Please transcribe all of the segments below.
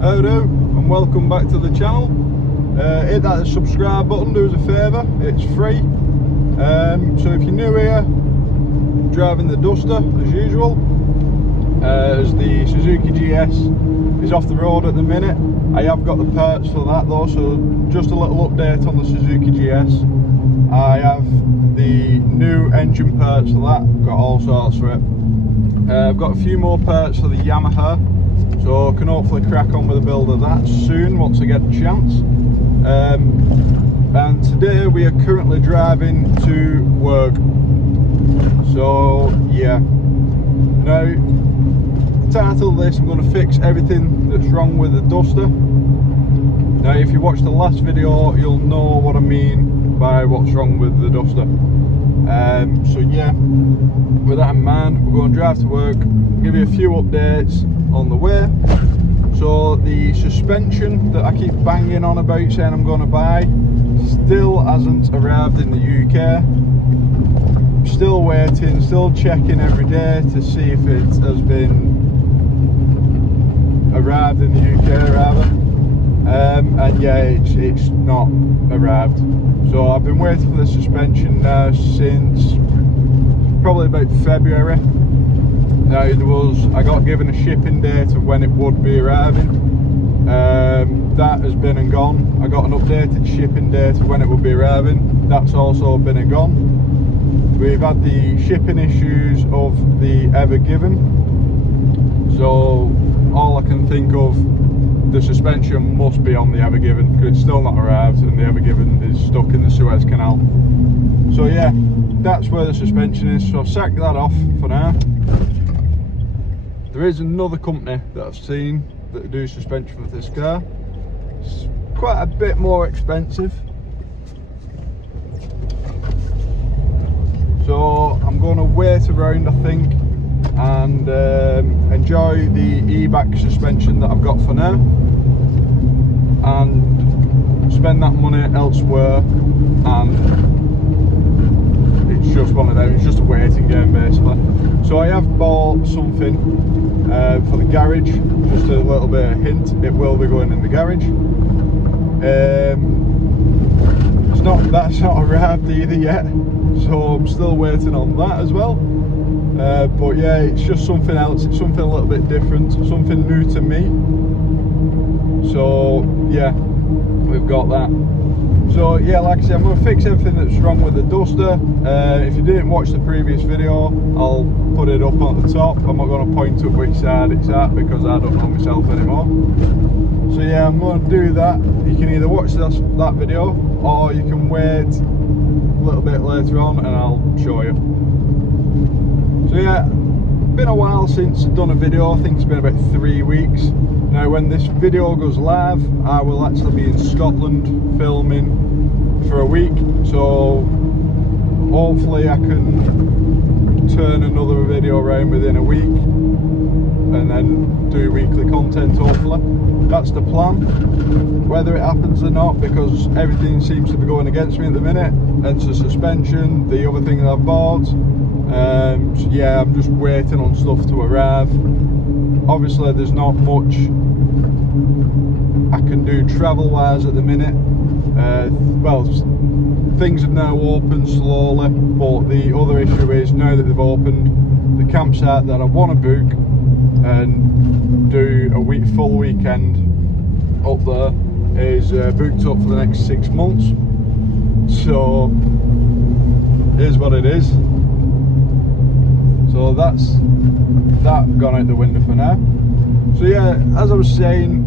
Hello and welcome back to the channel. Hit that subscribe button, do us a favour, it's free. So if you're new here, driving the Duster as usual, as the Suzuki GS is off the road at the minute. I have got the parts for that though, so just a little update on the Suzuki GS. I have the new engine parts for that, got all sorts for it. I've got a few more parts for the Yamaha, so I can hopefully crack on with the build of that soon once I get a chance. And today we are currently driving to work. So yeah, now title of this, I'm going to fix everything that's wrong with the Duster. Now if you watched the last video you'll know what I mean by what's wrong with the Duster. So yeah, with that in mind, we're going to drive to work, give you a few updates on the way. So the suspension that I keep banging on about saying I'm going to buy still hasn't arrived in the UK. Still waiting, still checking every day to see if it has been arrived in the UK rather. And yeah, it's not arrived. So I've been waiting for the suspension now since probably about February. Now I got given a shipping date of when it would be arriving. That has been and gone. I got an updated shipping date of when it would be arriving. That's also been and gone. We've had the shipping issues of the Ever Given. So all I can think of, the suspension must be on the Ever Given because it's still not arrived and the Ever Given is stuck in the Suez Canal. So yeah, that's where the suspension is, so I've sacked that off for now. There is another company that I've seen that do suspension for this car. It's quite a bit more expensive. So I'm going to wait around I think and enjoy the e-back suspension that I've got for now and spend that money elsewhere, and it's just one of them, it's just a waiting game basically. So I have bought something for the garage, just a little bit of a hint, it will be going in the garage. That's not arrived either yet, so I'm still waiting on that as well. But yeah, it's just something else, it's something a little bit different, something new to me. So yeah, we've got that. So yeah, like I said, I'm going to fix everything that's wrong with the Duster. If you didn't watch the previous video, I'll put it up at the top. I'm not going to point up which side it's at because I don't know myself anymore. So yeah, I'm going to do that. You can either watch that video or you can wait a little bit later on and I'll show you. So yeah, been a while since I've done a video. I think it's been about 3 weeks. Now when this video goes live, I will actually be in Scotland filming for a week, so hopefully I can turn another video around within a week and then do weekly content hopefully. That's the plan. Whether it happens or not, because everything seems to be going against me at the minute, hence the suspension, the other thing that I've bought. So yeah, I'm just waiting on stuff to arrive. Obviously there's not much I can do travel wise at the minute. Well, things have now opened slowly, but the other issue is now that they've opened, the campsite that I want to book and do a full weekend up there is booked up for the next 6 months. So here's what it is. So that's that gone out the window for now. So yeah, as I was saying,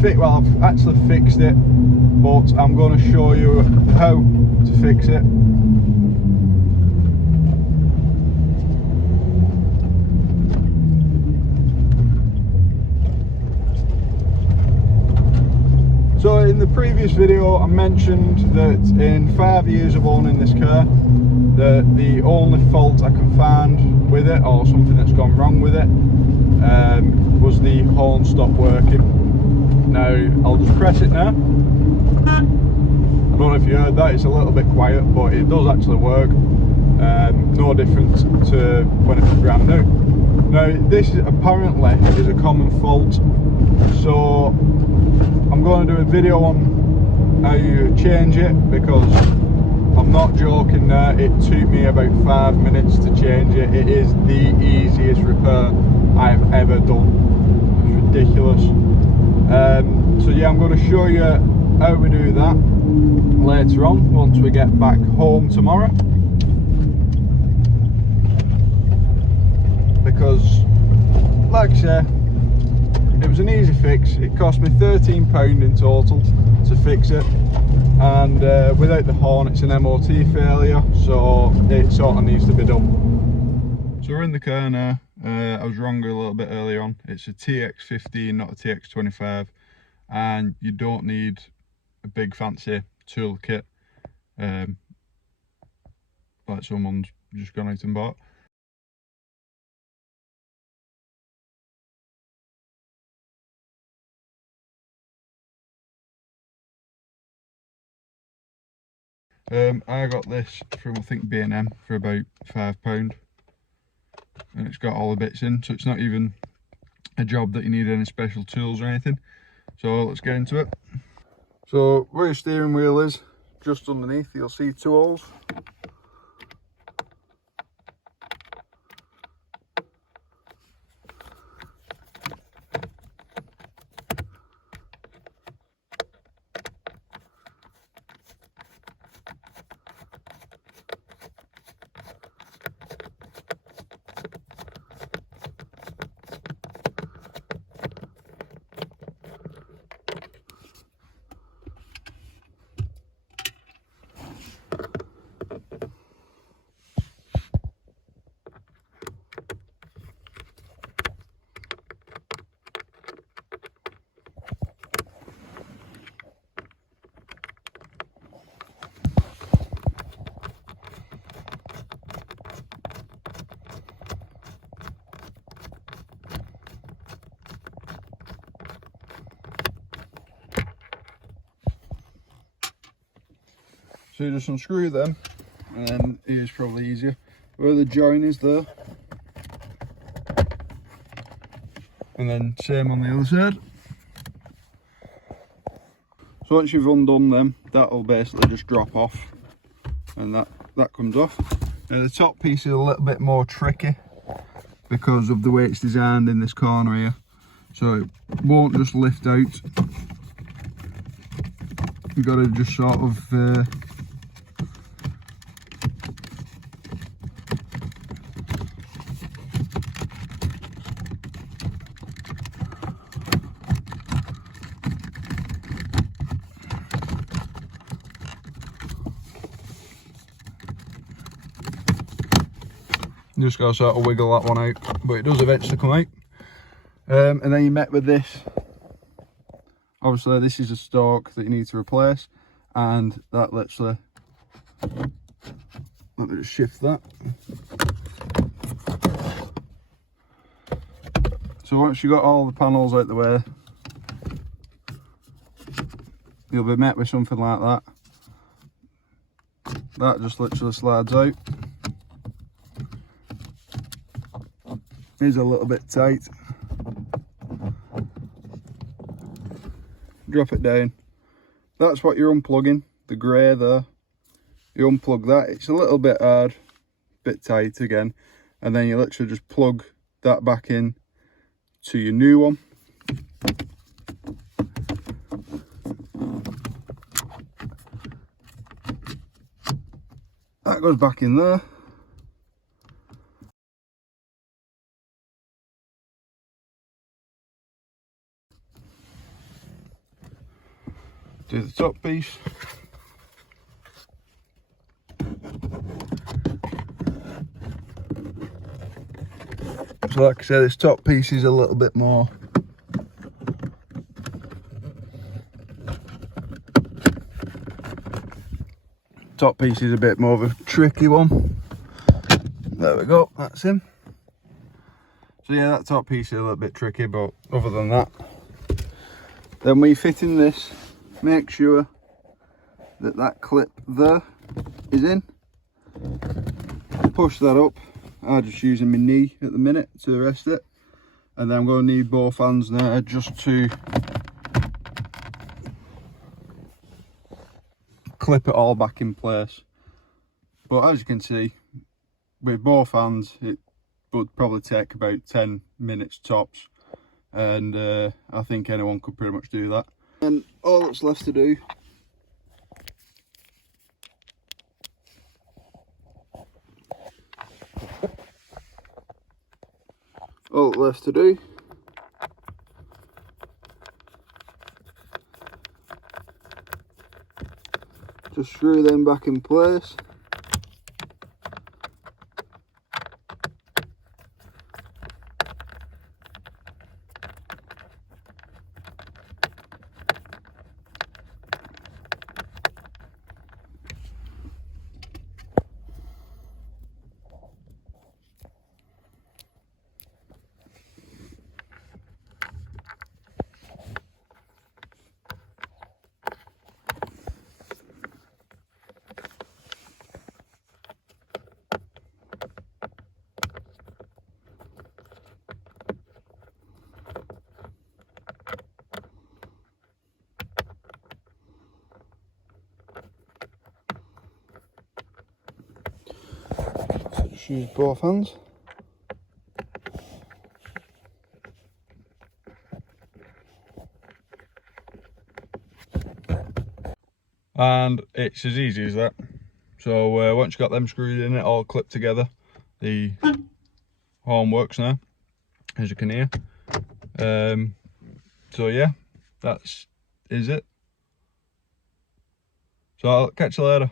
I've actually fixed it, but I'm going to show you how to fix it. So in the previous video I mentioned that in 5 years of owning this car, that the only fault I can find with it, or something that's gone wrong with it, was the horn stopped working. Now I'll just press it now. I don't know if you heard that, it's a little bit quiet, but it does actually work. No different to when it was brand new. Now this apparently is a common fault, so I'm going to do a video on how you change it, because I'm not joking there, it took me about 5 minutes to change it. It is the easiest repair I've ever done. It's ridiculous. So yeah, I'm going to show you how we do that later on once we get back home tomorrow, because like I say, it was an easy fix. It cost me £13 in total to fix it, and without the horn it's an MOT failure, so it sort of needs to be done. So we're in the car now. I was wrong a little bit earlier on. It's a TX15, not a TX25, and you don't need a big fancy toolkit like someone's just gone out and bought. I got this from, I think, B&M for about £5, and it's got all the bits in, so it's not even a job that you need any special tools or anything. So let's get into it. So where your steering wheel is, just underneath, you'll see 2 holes. So you just unscrew them, and then here's probably easier, where the join is there, and then same on the other side. So once you've undone them, that'll basically just drop off, and that comes off. Now the top piece is a little bit more tricky because of the way it's designed in this corner here, so it won't just lift out. You've got to just sort of you just got to sort of wiggle that one out, but it does eventually come out. And then you're met with this. Obviously this is a stalk that you need to replace, and that literally, let me just shift that. So once you've got all the panels out the way, you'll be met with something like that. That just literally slides out. Is a little bit tight. Drop it down. That's what you're unplugging, the grey there. You unplug that, it's a little bit hard, bit tight again, and then you literally just plug that back in to your new one. That goes back in there. Do the top piece. So like I said, this top piece is a little bit more top piece is a bit more of a tricky one. There we go, that's him. So yeah, that top piece is a little bit tricky, but other than that, then when you fit in this, make sure that that clip there is in. Push that up I'm just using my knee at the minute to rest it, and then I'm going to need both hands there just to clip it all back in place. But as you can see, with both hands it would probably take about 10 minutes tops, and I think anyone could pretty much do that. And all that's left to do just screw them back in place. Just use both hands. And it's as easy as that. So once you've got them screwed in, it all clipped together, the horn works now, as you can hear. So yeah, that's it. So I'll catch you later.